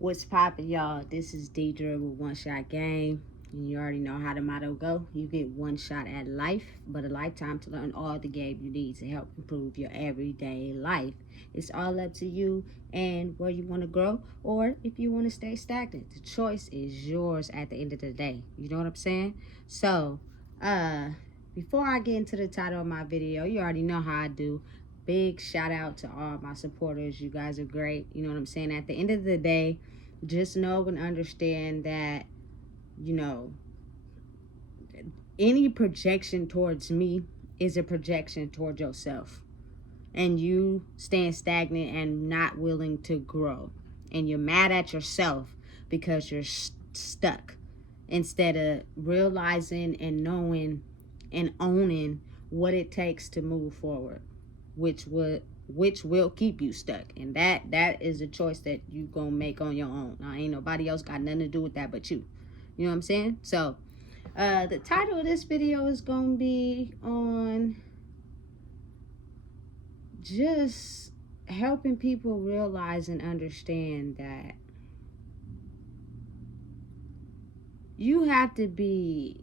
What's poppin', y'all? This is Deidre with One Shot Game. And you already know how the motto go. You get one shot at life, but a lifetime to learn all the game you need to help improve your everyday life. It's all up to you and where you want to grow or if you want to stay stagnant. The choice is yours at the end of the day. You know what I'm saying? So, before I get into the title of my video, you already know how I do. Big shout out to all my supporters. You guys are great. You know what I'm saying? At the end of the day, just know and understand that, any projection towards me is a projection toward yourself. And you staying stagnant and not willing to grow. And you're mad at yourself because you're stuck. Instead of realizing and knowing and owning what it takes to move forward, which will keep you stuck. And that is a choice that you gonna make on your own. Now, ain't nobody else got nothing to do with that but you. You know what I'm saying? So the title of this video is gonna be on just helping people realize and understand that you have to be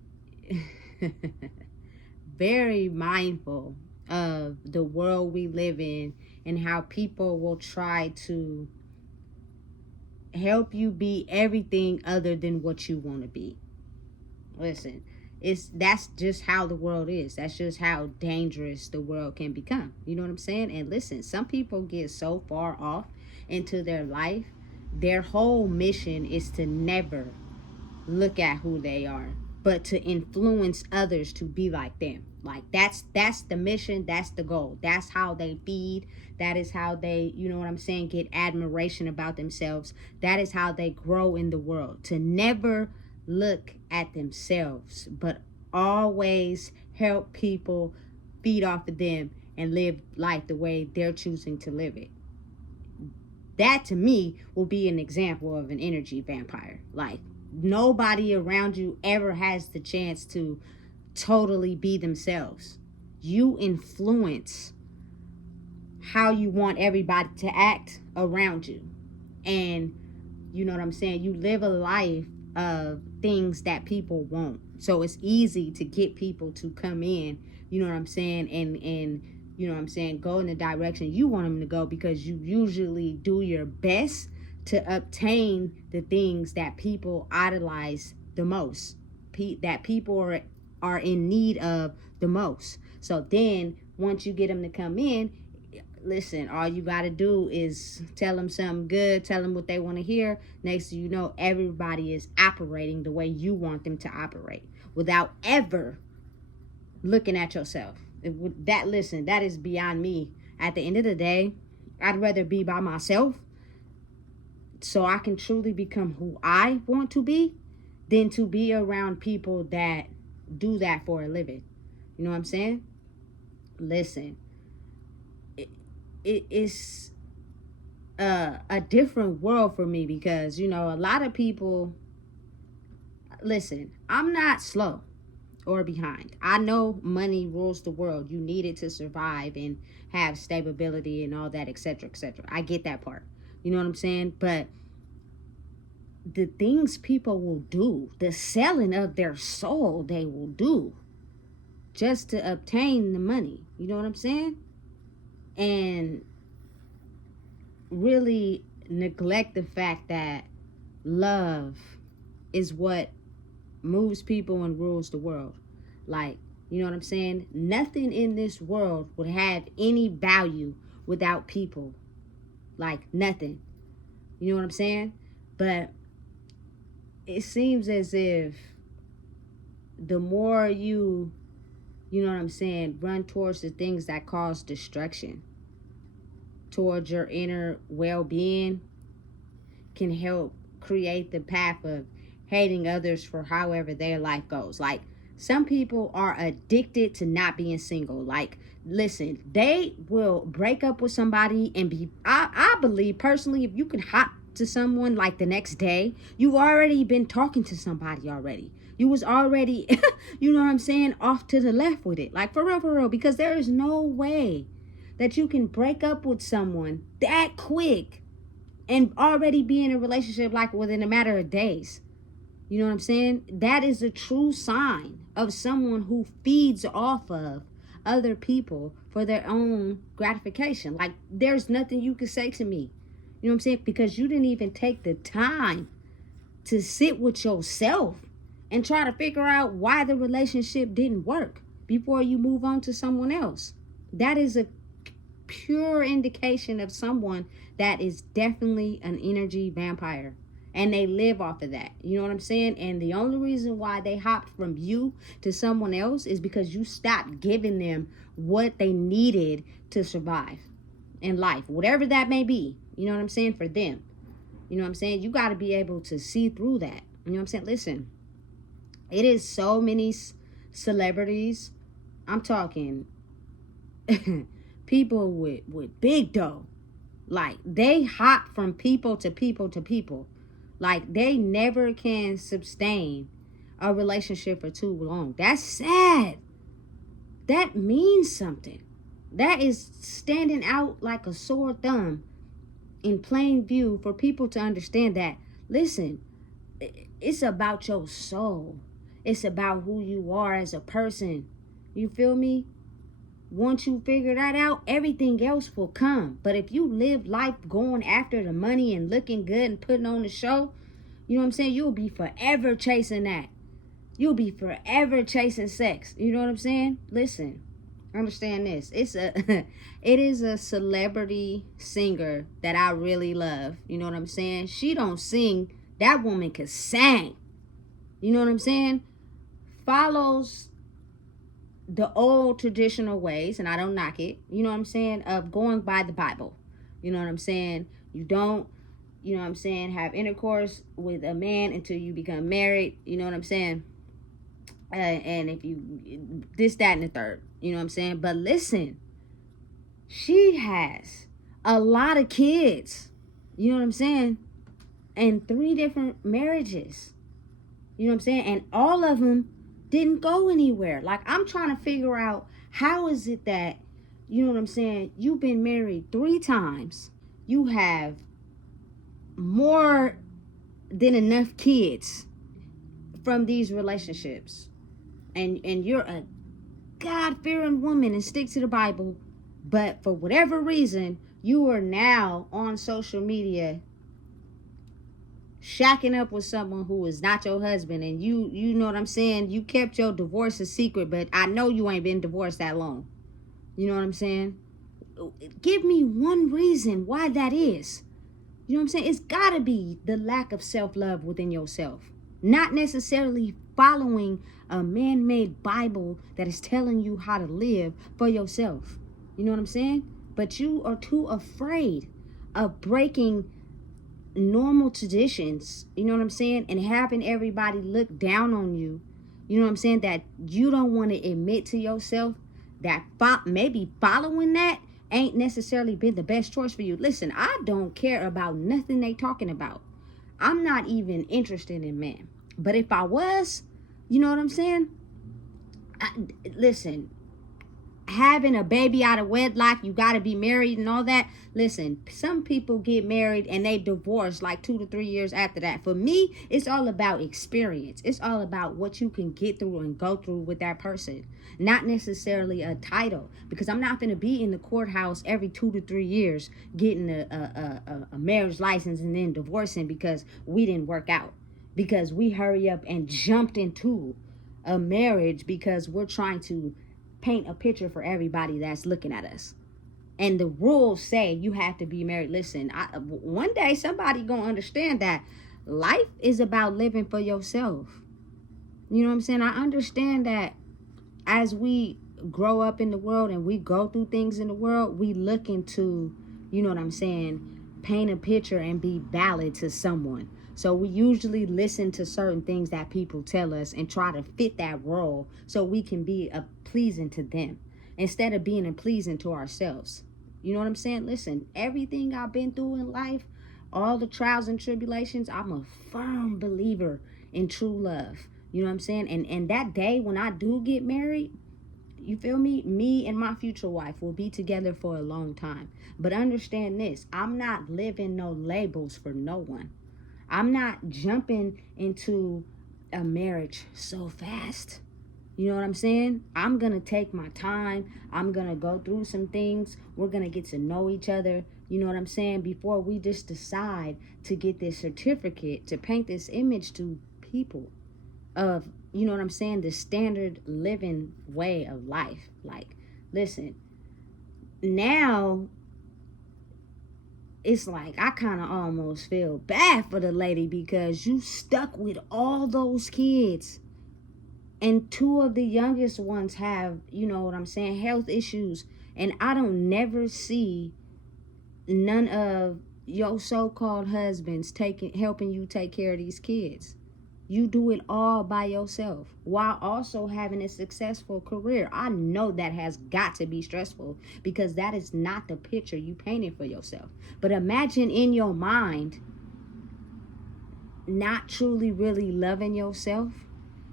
very mindful of the world we live in and how people will try to help you be everything other than what you want to be. Listen, that's just how the world is. That's just how dangerous the world can become. You know what I'm saying? And listen, some people get so far off into their life, their whole mission is to never look at who they are, but to influence others to be like them. Like that's the mission, that's the goal. That's how they feed. That is how they, you know what I'm saying, get admiration about themselves. That is how they grow in the world. To never look at themselves, but always help people feed off of them and live life the way they're choosing to live it. That to me will be an example of an energy vampire. Like nobody around you ever has the chance to totally be themselves. You influence how you want everybody to act around you. And you know what I'm saying? You live a life of things that people want. So it's easy to get people to come in, you know what I'm saying, and you know what I'm saying, go in the direction you want them to go, because you usually do your best to obtain the things that people idolize the most, that people are in need of the most. So then once you get them to come in, listen, all you got to do is tell them something good, tell them what they want to hear. Next thing you know, everybody is operating the way you want them to operate without ever looking at yourself. That is beyond me. At the end of the day, I'd rather be by myself so I can truly become who I want to be than to be around people that do that for a living. You know what I'm saying? Listen, it's a different world for me because, you know, a lot of people, listen, I'm not slow or behind. I know money rules the world. You need it to survive and have stability and all that, etc., etc. I get that part. You know what I'm saying? But the things people will do, the selling of their soul they will do just to obtain the money. You know what I'm saying? And really neglect the fact that love is what moves people and rules the world. Like, you know what I'm saying? Nothing in this world would have any value without people. Like nothing. You know what I'm saying? But it seems as if the more you know what I'm saying, run towards the things that cause destruction, towards your inner well-being, can help create the path of hating others for however their life goes. Like, some people are addicted to not being single. Like, listen, they will break up with somebody and be, I believe personally, if you can hop to someone like the next day, you've already been talking to somebody already. You was already, you know what I'm saying, off to the left with it. Like, for real, because there is no way that you can break up with someone that quick and already be in a relationship like within a matter of days. You know what I'm saying? That is a true sign of someone who feeds off of other people for their own gratification. Like, there's nothing you can say to me. You know what I'm saying? Because you didn't even take the time to sit with yourself and try to figure out why the relationship didn't work before you move on to someone else. That is a pure indication of someone that is definitely an energy vampire, and they live off of that. You know what I'm saying? And the only reason why they hopped from you to someone else is because you stopped giving them what they needed to survive in life, whatever that may be. You know what I'm saying? For them. You know what I'm saying? You got to be able to see through that. You know what I'm saying? Listen, it is so many celebrities. I'm talking people with big dough. Like, they hop from people to people to people. Like, they never can sustain a relationship for too long. That's sad. That means something. That is standing out like a sore thumb in plain view for people to understand that, listen, it's about your soul. It's about who you are as a person. You feel me? Once you figure that out, everything else will come. But if you live life going after the money and looking good and putting on the show, you know what I'm saying? You'll be forever chasing that. You'll be forever chasing sex. You know what I'm saying? Listen, understand this. It is a celebrity singer that I really love. You know what I'm saying? She don't sing. That woman can sing. You know what I'm saying? Follows the old traditional ways, and I don't knock it, you know what I'm saying, of going by the Bible. You know what I'm saying? You don't, you know what I'm saying, have intercourse with a man until you become married. You know what I'm saying? And if you, this, that, and the third. You know what I'm saying? But listen, she has a lot of kids. You know what I'm saying? And 3 different marriages. You know what I'm saying? And all of them didn't go anywhere. Like, I'm trying to figure out, how is it that, you know what I'm saying, you've been married 3 times, you have more than enough kids from these relationships, and you're a God-fearing woman and stick to the Bible, but for whatever reason, you are now on social media shacking up with someone who is not your husband, and you know what I'm saying, you kept your divorce a secret, but I know you ain't been divorced that long. You know what I'm saying? Give me one reason why that is. You know what I'm saying? It's gotta be the lack of self-love within yourself, not necessarily following a man-made Bible that is telling you how to live for yourself. You know what I'm saying? But you are too afraid of breaking normal traditions, you know what I'm saying, and having everybody look down on you. You know what I'm saying? That you don't want to admit to yourself that maybe following that ain't necessarily been the best choice for you. Listen, I don't care about nothing they talking about. I'm not even interested in men. But if I was, you know what I'm saying? Listen, having a baby out of wedlock, you got to be married and all that. Listen, some people get married and they divorce like 2 to 3 years after that. For me, it's all about experience. It's all about what you can get through and go through with that person, not necessarily a title, because I'm not going to be in the courthouse every 2 to 3 years getting a marriage license and then divorcing because we didn't work out, because we hurry up and jumped into a marriage because we're trying to paint a picture for everybody that's looking at us. And the rules say you have to be married. Listen, one day somebody gonna understand that life is about living for yourself. You know what I'm saying? I understand that as we grow up in the world and we go through things in the world, we look into, you know what I'm saying, paint a picture and be valid to someone. So we usually listen to certain things that people tell us and try to fit that role so we can be pleasing to them instead of being pleasing to ourselves. You know what I'm saying? Listen, everything I've been through in life, all the trials and tribulations, I'm a firm believer in true love. You know what I'm saying? And that day when I do get married, You feel me? Me and my future wife will be together for a long time. But understand this, I'm not living no labels for no one. I'm not jumping into a marriage so fast. You know what I'm saying? I'm going to take my time. I'm going to go through some things. We're going to get to know each other. You know what I'm saying? Before we just decide to get this certificate, to paint this image to people of, you know what I'm saying, the standard living way of life. Like, listen, now it's like I kind of almost feel bad for the lady because you stuck with all those kids. And two of the youngest ones have, you know what I'm saying, health issues. And I don't never see none of your so-called husbands helping you take care of these kids. You do it all by yourself while also having a successful career. I know that has got to be stressful because that is not the picture you painted for yourself. But imagine in your mind not truly really loving yourself,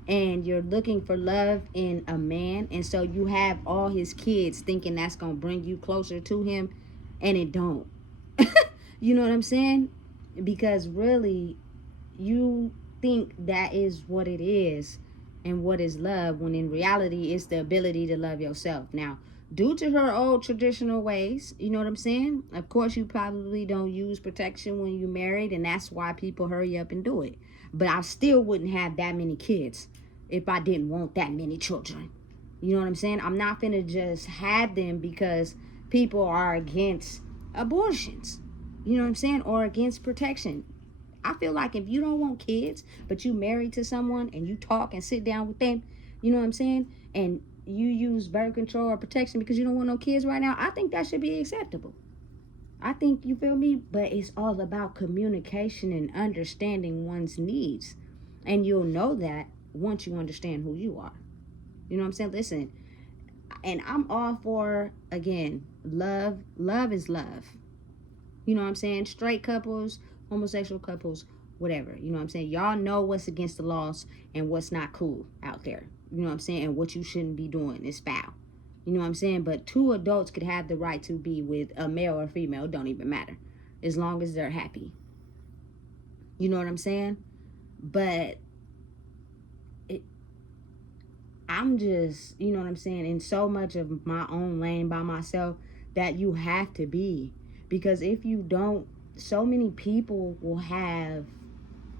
and you're looking for love in a man, and so you have all his kids thinking that's gonna bring you closer to him, and it don't. You know what I'm saying? Because really you think that is what it is and what is love, when in reality it's the ability to love yourself. Now, due to her old traditional ways, you know what I'm saying, of course you probably don't use protection when you're married, and that's why people hurry up and do it. But I still wouldn't have that many kids if I didn't want that many children. You know what I'm saying? I'm not gonna just have them because people are against abortions, you know what I'm saying, or against protection. I feel like if you don't want kids, but you married to someone and you talk and sit down with them, you know what I'm saying, and you use birth control or protection because you don't want no kids right now, I think that should be acceptable. I think, you feel me? But it's all about communication and understanding one's needs. And you'll know that once you understand who you are. You know what I'm saying? Listen, and I'm all for, again, love. Love is love. You know what I'm saying? Straight couples, homosexual couples, whatever. You know what I'm saying? Y'all know what's against the laws and what's not cool out there. You know what I'm saying? And what you shouldn't be doing is foul. You know what I'm saying? But two adults could have the right to be with a male or female. It don't even matter. As long as they're happy. You know what I'm saying? But I'm just, you know what I'm saying, in so much of my own lane by myself that you have to be. Because if you don't, so many people will have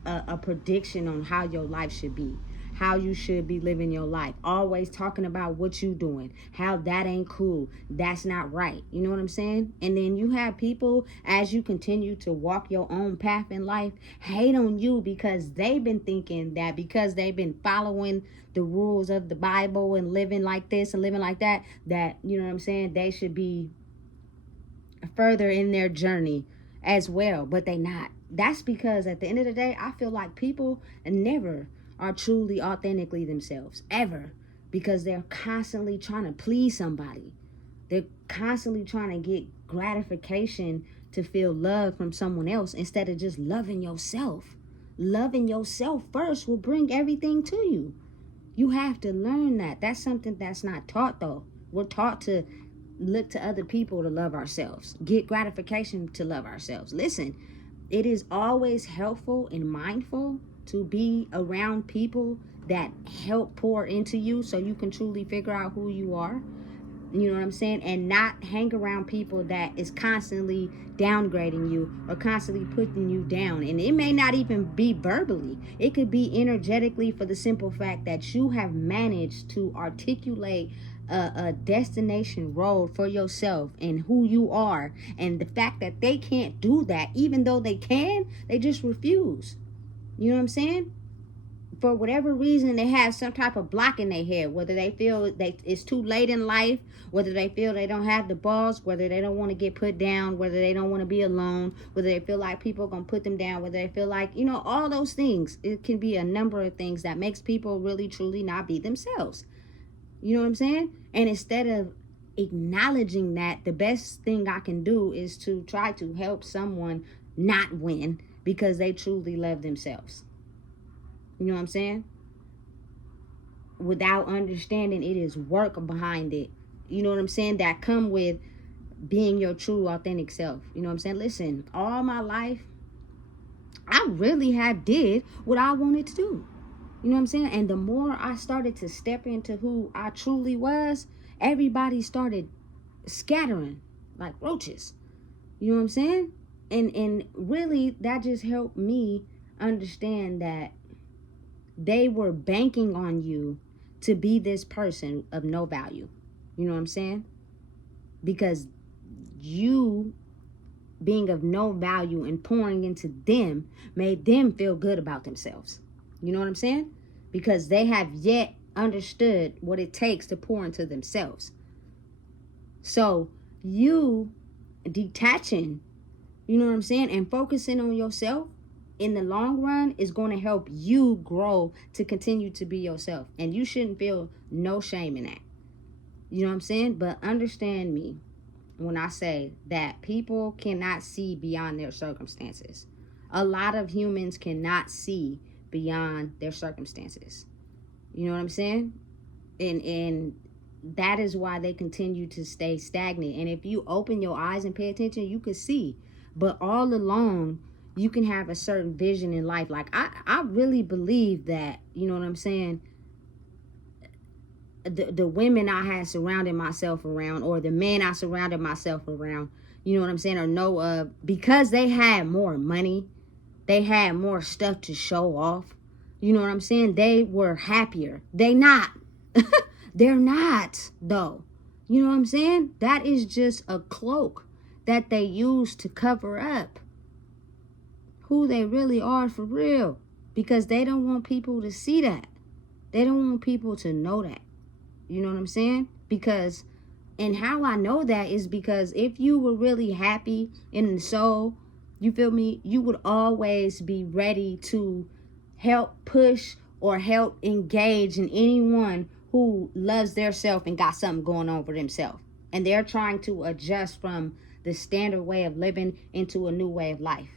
a prediction on how your life should be, how you should be living your life, always talking about what you doing, how that ain't cool, that's not right. You know what I'm saying? And then you have people, as you continue to walk your own path in life, hate on you because they've been thinking that because they've been following the rules of the Bible and living like this and living like that, that, you know what I'm saying, they should be further in their journey as well, but they not. That's because at the end of the day, I feel like people never are truly authentically themselves, ever, because they're constantly trying to please somebody. They're constantly trying to get gratification to feel love from someone else instead of just loving yourself. Loving yourself first will bring everything to you. You have to learn that. That's something that's not taught, though. We're taught to look to other people to love ourselves, get gratification to love ourselves. Listen, it is always helpful and mindful to be around people that help pour into you so you can truly figure out who you are. You know what I'm saying? And not hang around people that is constantly downgrading you or constantly putting you down. And it may not even be verbally. It could be energetically, for the simple fact that you have managed to articulate a destination road for yourself and who you are. And the fact that they can't do that, even though they can, they just refuse. You know what I'm saying? For whatever reason, they have some type of block in their head, whether they feel that it's too late in life, whether they feel they don't have the balls, whether they don't want to get put down, whether they don't want to be alone, whether they feel like people are going to put them down, whether they feel like, you know, all those things. It can be a number of things that makes people really, truly not be themselves. You know what I'm saying? And instead of acknowledging that, the best thing I can do is to try to help someone not win because they truly love themselves. You know what I'm saying? without understanding it is work behind it. You know what I'm saying? That come with being your true authentic self. You know what I'm saying? Listen, all my life, I really have did what I wanted to do. You know what I'm saying? And the more I started to step into who I truly was, everybody started scattering like roaches. You know what I'm saying? And really that just helped me understand that they were banking on you to be this person of no value. You know what I'm saying? Because you being of no value and pouring into them made them feel good about themselves. You know what I'm saying? Because they have yet understood what it takes to pour into themselves. So you detaching, you know what I'm saying, and focusing on yourself in the long run is going to help you grow to continue to be yourself. And you shouldn't feel no shame in that. You know what I'm saying? But understand me when I say that people cannot see beyond their circumstances. A lot of humans cannot see beyond their circumstances. You know what I'm saying? And that is why they continue to stay stagnant. And if you open your eyes and pay attention, you can see. But all along, you can have a certain vision in life. Like I really believe that, you know what I'm saying, the women I had surrounded myself around, or the men I surrounded myself around, you know what I'm saying, or know of, because they had more money, they had more stuff to show off, you know what I'm saying, they were happier. They not. They're not, though. You know what I'm saying? That is just a cloak that they use to cover up who they really are for real, because they don't want people to see that. They don't want people to know that. You know what I'm saying? Because, and how I know that is because if you were really happy in the soul, you feel me, you would always be ready to help push or help engage in anyone who loves their self and got something going on for themselves. And they're trying to adjust from the standard way of living into a new way of life.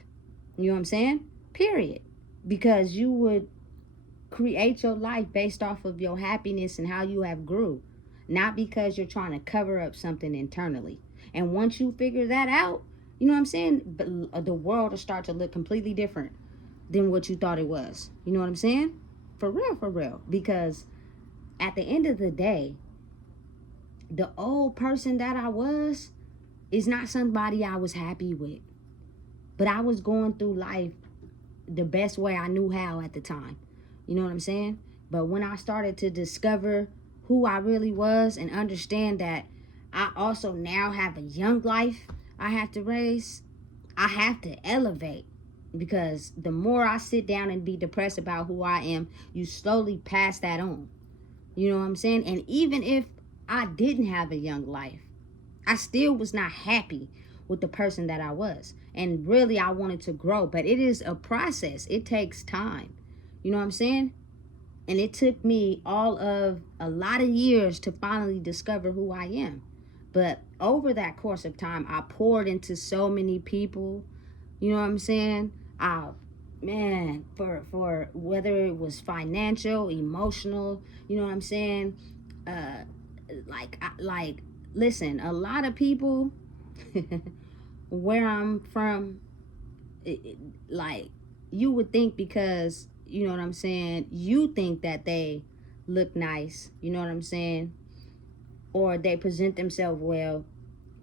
You know what I'm saying? Period. Because you would create your life based off of your happiness and how you have grew, not because you're trying to cover up something internally. And once you figure that out, you know what I'm saying, the world will start to look completely different than what you thought it was. You know what I'm saying? For real. Because at the end of the day, the old person that I was is not somebody I was happy with. But I was going through life the best way I knew how at the time. You know what I'm saying? But when I started to discover who I really was and understand that I also now have a young life I have to raise, I have to elevate. Because the more I sit down and be depressed about who I am, you slowly pass that on. You know what I'm saying? And even if I didn't have a young life, I still was not happy with the person that I was. And really, I wanted to grow. But it is a process. It takes time. You know what I'm saying? And it took me all of a lot of years to finally discover who I am. But over that course of time, I poured into so many people. You know what I'm saying? Man, for whether it was financial, emotional, you know what I'm saying? Listen, a lot of people where I'm from, like, you would think because, you know what I'm saying, you think that they look nice, you know what I'm saying, or they present themselves well,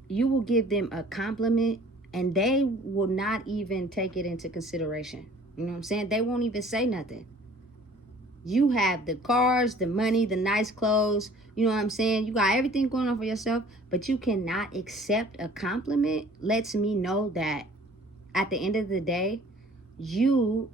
you will give them a compliment and they will not even take it into consideration. You know what I'm saying? They won't even say nothing. You have the cars, the money, the nice clothes, you know what I'm saying? You got everything going on for yourself, but you cannot accept a compliment. Lets me know that at the end of the day, you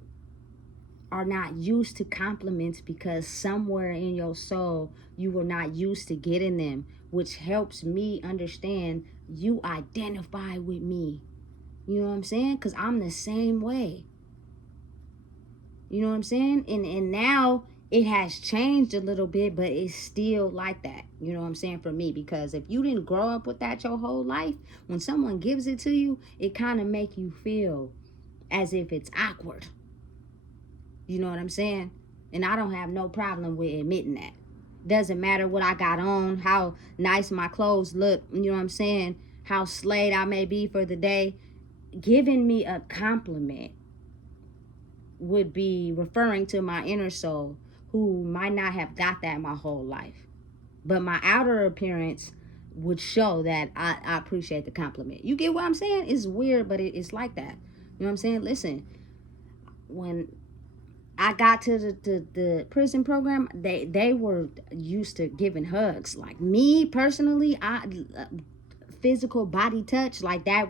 are not used to compliments because somewhere in your soul, you were not used to getting them, which helps me understand you identify with me. You know what I'm saying? Because I'm the same way. You know what I'm saying? And now it has changed a little bit, but it's still like that. You know what I'm saying? For me, because if you didn't grow up with that your whole life, when someone gives it to you, it kind of make you feel as if it's awkward. You know what I'm saying? And I don't have no problem with admitting that. Doesn't matter what I got on, how nice my clothes look, you know what I'm saying, how slayed I may be for the day. Giving me a compliment would be referring to my inner soul, who might not have got that my whole life. But my outer appearance would show that I appreciate the compliment. You get what I'm saying? It's weird, but it's like that. You know what I'm saying? Listen, when I got to the prison program, they were used to giving hugs. Like me personally, physical body touch, like that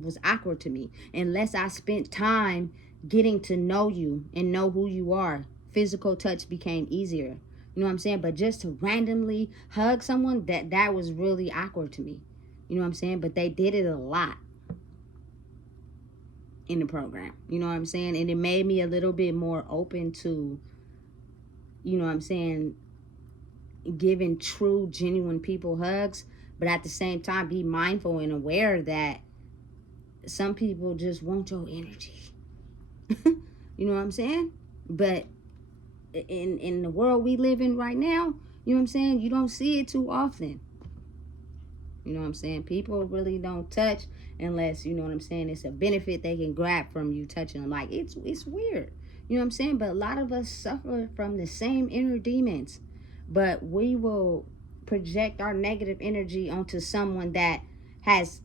was awkward to me unless I spent time getting to know you and know who you are. Physical touch became easier. You know what I'm saying? But just to randomly hug someone, that was really awkward to me. You know what I'm saying? But they did it a lot in the program. You know what I'm saying? And it made me a little bit more open to, you know what I'm saying, giving true, genuine people hugs. But at the same time, be mindful and aware that some people just want your energy. You know what I'm saying? But in the world we live in right now, you know what I'm saying, you don't see it too often. You know what I'm saying? People really don't touch unless, you know what I'm saying, it's a benefit they can grab from you touching them. Like, it's weird. You know what I'm saying? But a lot of us suffer from the same inner demons. But we will project our negative energy onto someone that has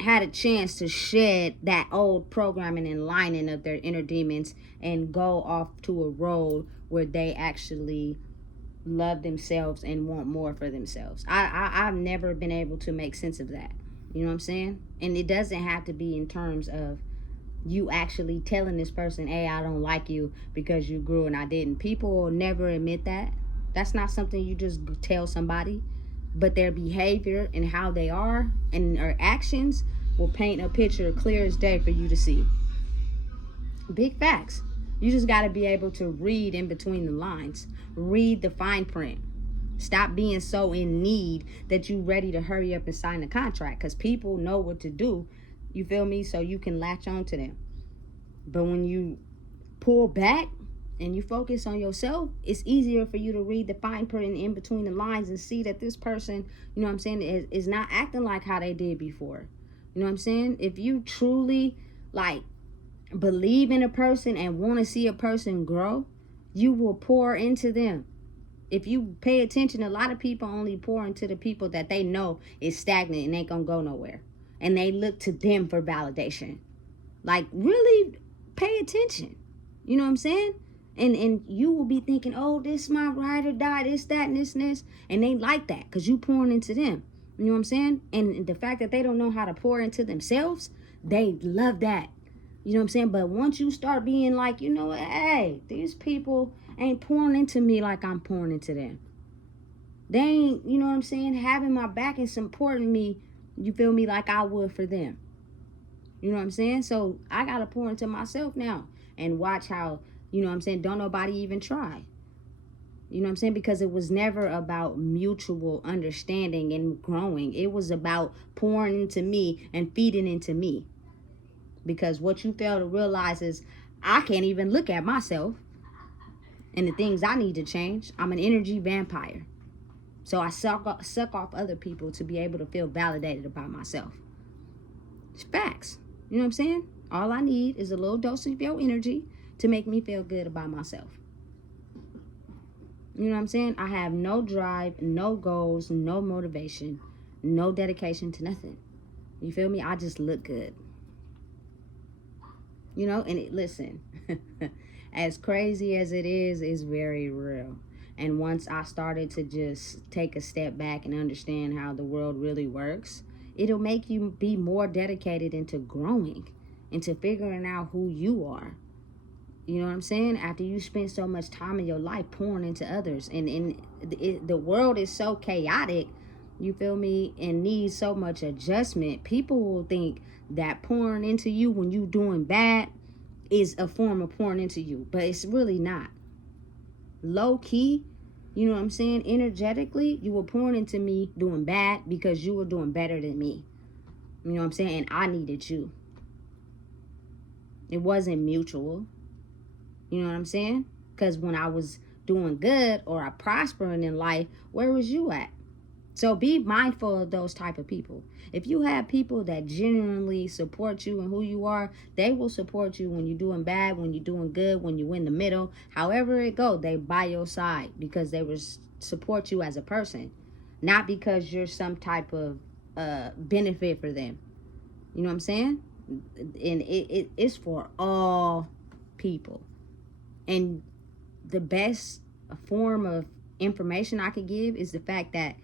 had a chance to shed that old programming and lining of their inner demons and go off to a road where they actually love themselves and want more for themselves. I've never been able to make sense of that. You know what I'm saying? And it doesn't have to be in terms of you actually telling this person, hey, I don't like you because you grew and I didn't. People will never admit that. That's not something you just tell somebody. But their behavior and how they are and their actions will paint a picture clear as day for you to see. Big facts. You just got to be able to read in between the lines. Read the fine print. Stop being so in need that you ready to hurry up and sign the contract, because people know what to do, you feel me, so you can latch on to them. But when you pull back and you focus on yourself, it's easier for you to read the fine print in between the lines and see that this person, you know what I'm saying, is not acting like how they did before. You know what I'm saying? If you truly like believe in a person and want to see a person grow, you will pour into them. If you pay attention, a lot of people only pour into the people that they know is stagnant and ain't gonna go nowhere, and they look to them for validation. Like, really pay attention. You know what I'm saying? And you will be thinking, oh, this is my ride or die, this, that, and this. And they like that because you pouring into them. You know what I'm saying? And the fact that they don't know how to pour into themselves, they love that. You know what I'm saying? But once you start being like, you know, hey, these people ain't pouring into me like I'm pouring into them. They ain't, you know what I'm saying, having my back and supporting me, you feel me, like I would for them. You know what I'm saying? So I got to pour into myself now and watch how, you know what I'm saying, don't nobody even try. You know what I'm saying? Because it was never about mutual understanding and growing. It was about pouring into me and feeding into me. Because what you fail to realize is I can't even look at myself and the things I need to change. I'm an energy vampire. So I suck off other people to be able to feel validated about myself. It's facts. You know what I'm saying? All I need is a little dose of your energy to make me feel good about myself. You know what I'm saying? I have no drive, no goals, no motivation, no dedication to nothing. You feel me? I just look good. You know, and listen, as crazy as it is very real. And once I started to just take a step back and understand how the world really works, it'll make you be more dedicated into growing, into figuring out who you are. You know what I'm saying? After you spend so much time in your life pouring into others, and the world is so chaotic, you feel me, and needs so much adjustment, people will think that pouring into you when you doing bad is a form of pouring into you, but it's really not. Low key, you know what I'm saying, energetically, you were pouring into me doing bad because you were doing better than me. You know what I'm saying? And I needed you. It wasn't mutual. You know what I'm saying? Because when I was doing good or are prospering in life, where was you at? So be mindful of those type of people. If you have people that genuinely support you and who you are, they will support you when you're doing bad, when you're doing good, when you're in the middle. However it go, they by your side because they will support you as a person, not because you're some type of benefit for them. You know what I'm saying? And it's for all people. And the best form of information I could give is the fact that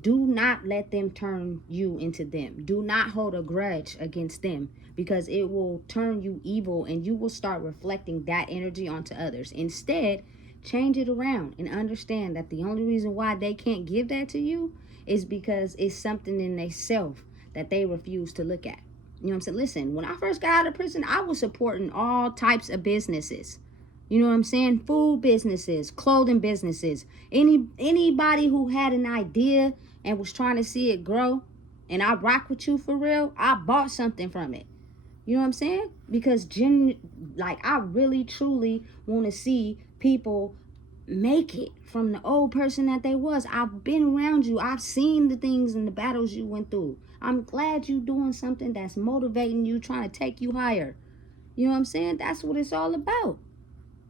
do not let them turn you into them. Do not hold a grudge against them, because it will turn you evil and you will start reflecting that energy onto others. Instead, change it around and understand that the only reason why they can't give that to you is because it's something in their self that they refuse to look at. You know what I'm saying? Listen, when I first got out of prison, I was supporting all types of businesses. You know what I'm saying? Food businesses, clothing businesses, anybody who had an idea and was trying to see it grow, and I rock with you for real, I bought something from it. You know what I'm saying? Because I really truly want to see people make it from the old person that they was. I've been around you. I've seen the things and the battles you went through. I'm glad you doing something that's motivating you, trying to take you higher. You know what I'm saying? That's what it's all about.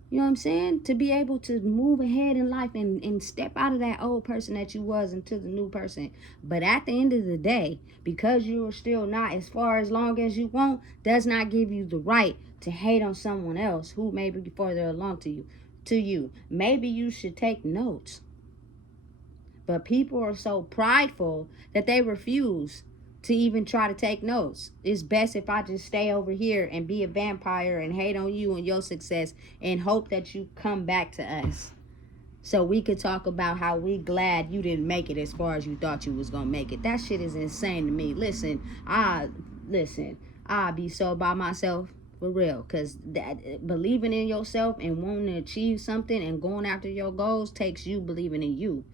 You know what I'm saying? To be able to move ahead in life and step out of that old person that you was into the new person. But at the end of the day, because you are still not as far as long as you want, does not give you the right to hate on someone else who may be further along to you. Maybe you should take notes. But people are so prideful that they refuse to even try to take notes. It's best if I just stay over here and be a vampire and hate on you and your success and hope that you come back to us, so we could talk about how we glad you didn't make it as far as you thought you was gonna make it. That shit is insane to me. Listen, I be so by myself for real, because that believing in yourself and wanting to achieve something and going after your goals takes you believing in you.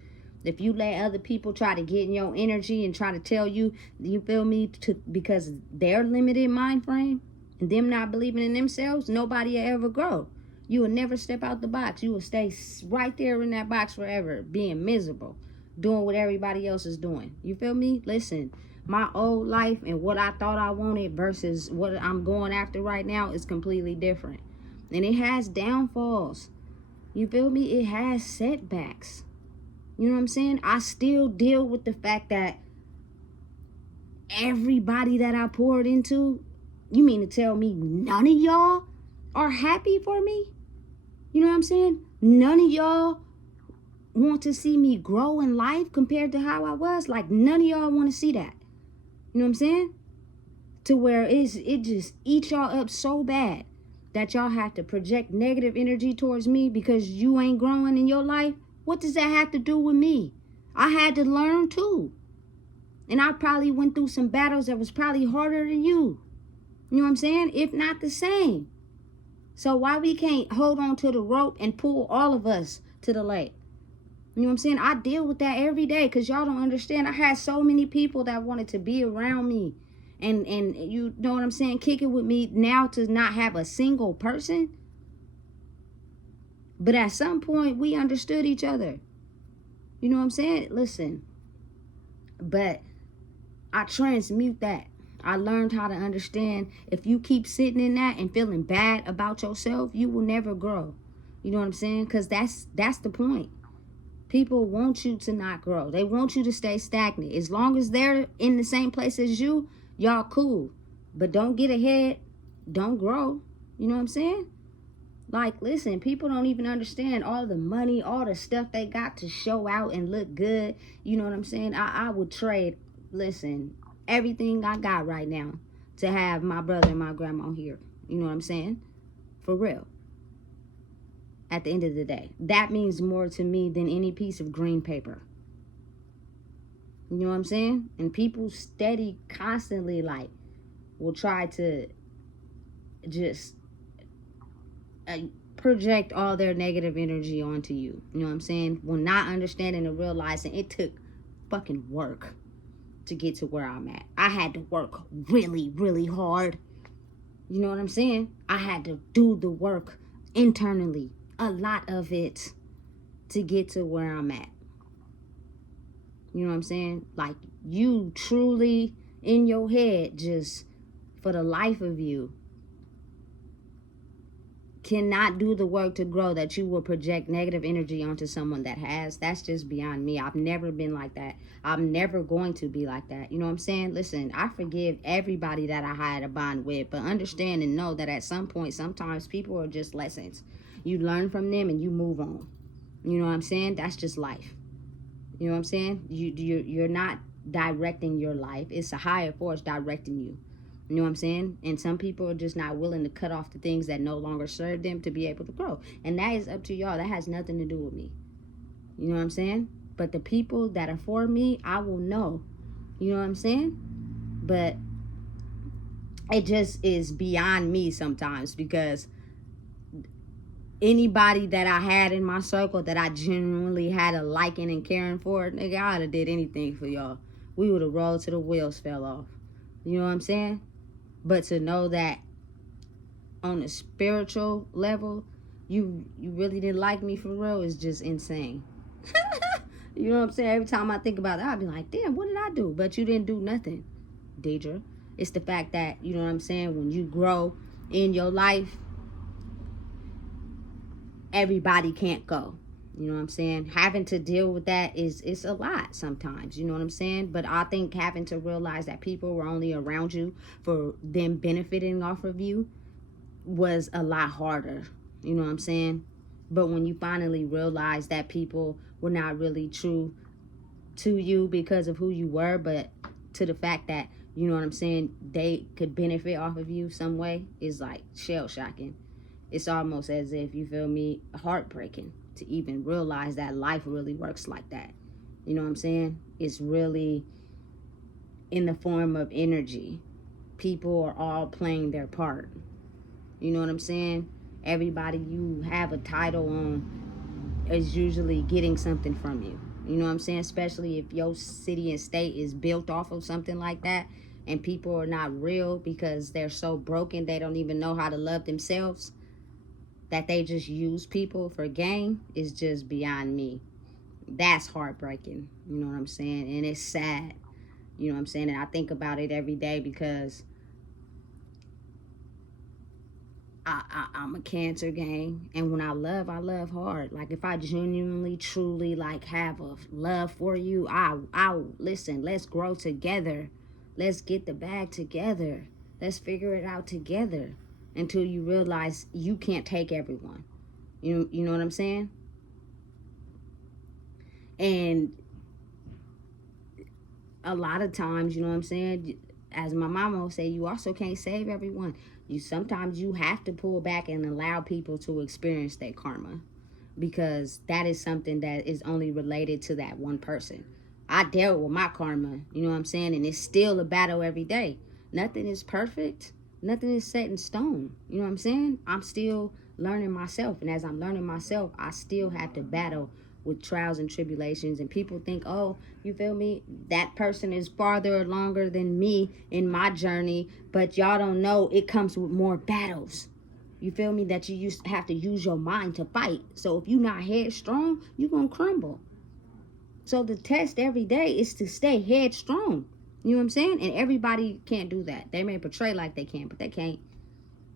If you let other people try to get in your energy and try to tell you, you feel me, because their limited mind frame and them not believing in themselves, nobody will ever grow. You will never step out the box. You will stay right there in that box forever, being miserable, doing what everybody else is doing. You feel me? Listen, my old life and what I thought I wanted versus what I'm going after right now is completely different. And it has downfalls. You feel me? It has setbacks. You know what I'm saying? I still deal with the fact that everybody that I poured into, you mean to tell me none of y'all are happy for me? You know what I'm saying? None of y'all want to see me grow in life compared to how I was. Like, none of y'all want to see that. You know what I'm saying? To where it just eats y'all up so bad that y'all have to project negative energy towards me because you ain't growing in your life. What does that have to do with me? I had to learn too. And I probably went through some battles that was probably harder than you. You know what I'm saying? If not the same. So why we can't hold on to the rope and pull all of us to the lake? You know what I'm saying? I deal with that every day because y'all don't understand. I had so many people that wanted to be around me. And you know what I'm saying? Kick it with me now to not have a single person. But at some point, we understood each other. You know what I'm saying? Listen. But I transmute that. I learned how to understand if you keep sitting in that and feeling bad about yourself, you will never grow. You know what I'm saying? Because that's the point. People want you to not grow. They want you to stay stagnant. As long as they're in the same place as you, y'all cool. But don't get ahead. Don't grow. You know what I'm saying? Like, listen, people don't even understand all the money, all the stuff they got to show out and look good. You know what I'm saying? I would trade, listen, everything I got right now to have my brother and my grandma here. You know what I'm saying? For real. At the end of the day, that means more to me than any piece of green paper. You know what I'm saying? And people steady, constantly, like, will try to just project all their negative energy onto you. You know what I'm saying? Well, not understanding and realizing it took fucking work to get to where I'm at. I had to work really, really hard. You know what I'm saying? I had to do the work internally, a lot of it to get to where I'm at. You know what I'm saying? Like, you truly, in your head, just for the life of you, cannot do the work to grow, that you will project negative energy onto someone that has. That's just beyond me. I've never been like that. I'm never going to be like that. You know what I'm saying? Listen, I forgive everybody that I had a bond with, but understand and know that at some point, sometimes people are just lessons. You learn from them and you move on. You know what I'm saying? That's just life. You know what I'm saying? You're not directing your life. It's a higher force directing you. You know what I'm saying? And some people are just not willing to cut off the things that no longer serve them to be able to grow. And that is up to y'all. That has nothing to do with me. You know what I'm saying? But the people that are for me, I will know. You know what I'm saying? But it just is beyond me sometimes, because anybody that I had in my circle that I genuinely had a liking and caring for, nigga, I would have did anything for y'all. We would have rolled till the wheels fell off. You know what I'm saying? But to know that on a spiritual level, you really didn't like me for real is just insane. You know what I'm saying? Every time I think about that, I'll be like, damn, what did I do? But you didn't do nothing, Deidre. It's the fact that, you know what I'm saying, when you grow in your life, everybody can't go. You know what I'm saying? Having to deal with that it's a lot sometimes. You know what I'm saying? But I think having to realize that people were only around you for them benefiting off of you was a lot harder. You know what I'm saying? But when you finally realize that people were not really true to you because of who you were, but to the fact that, you know what I'm saying, they could benefit off of you some way, is like shell shocking. It's almost as if, you feel me, heartbreaking to even realize that life really works like that. You know what I'm saying? It's really in the form of energy. People are all playing their part. You know what I'm saying? Everybody you have a title on is usually getting something from you. You know what I'm saying? Especially if your city and state is built off of something like that, and people are not real because they're so broken they don't even know how to love themselves, that they just use people for gain, is just beyond me. That's heartbreaking. You know what I'm saying? And it's sad. You know what I'm saying? And I think about it every day, because I'm a Cancer gang, and when I love hard. Like, if I genuinely, truly, like, have a love for you, I'll listen. Let's grow together. Let's get the bag together. Let's figure it out together, until you realize you can't take everyone. You know what I'm saying? And a lot of times, you know what I'm saying, as my mama would say, you also can't save everyone. Sometimes you have to pull back and allow people to experience their karma, because that is something that is only related to that one person. I dealt with my karma, you know what I'm saying, and it's still a battle every day. Nothing is perfect. Nothing is set in stone. You know what I'm saying? I'm still learning myself, and as I'm learning myself, I still have to battle with trials and tribulations. And people think, oh, you feel me, that person is farther or longer than me in my journey, but y'all don't know it comes with more battles. You feel me? That you have to use your mind to fight. So if you're not headstrong, you're gonna crumble. So the test every day is to stay headstrong. You know what I'm saying? And everybody can't do that. They may portray like they can, but they can't.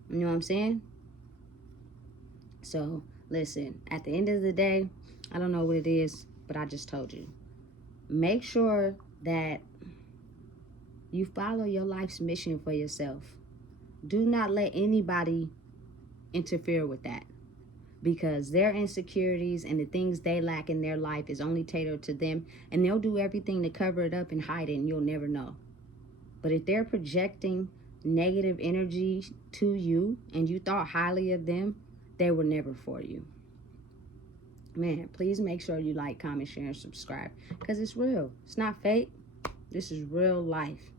You know what I'm saying? So listen, at the end of the day, I don't know what it is, but I just told you. Make sure that you follow your life's mission for yourself. Do not let anybody interfere with that, because their insecurities and the things they lack in their life is only tailored to them, and they'll do everything to cover it up and hide it, and you'll never know. But if they're projecting negative energy to you and you thought highly of them, they were never for you. Man, please make sure you like, comment, share, and subscribe, because it's real. It's not fake. This is real life.